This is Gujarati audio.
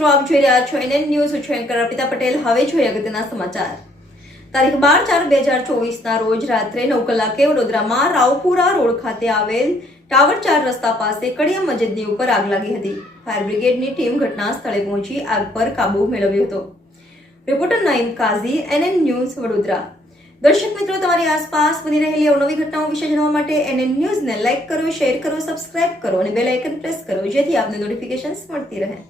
મિત્રો, આપ જોઈ રહ્યા છો NN ન્યૂઝ. હું છું એન્કર અર્પિતા પટેલ. હવે જોઈએ અગત્યના સમાચાર. તારીખ 12/4/2024 રોજ રાત્રે 9 કલાકે વડોદરામાં રાવપુરા રોડ ખાતે આવેલ ટાવર 4 રસ્તા પાસે કડિયા મસ્જિદની ઉપર આગ લાગી હતી. ફાયર બ્રિગેડની ટીમ ઘટના સ્થળે પહોંચી આગ પર કાબુ મેળવ્યો હતો. રિપોર્ટર નાઈમ કાઝી, NN ન્યૂઝ, વડોદરા. દર્શક મિત્રો, તમારી આસપાસ બની રહેલી અવનવી ઘટનાઓ વિશે જાણવા માટે NN ન્યૂઝને લાઈક કરો, શેર કરો, સબસ્ક્રાઇબ કરો અને બેલ આઇકન પ્રેસ કરો, જેથી આપને નોટિફિકેશન્સ મળતી રહે.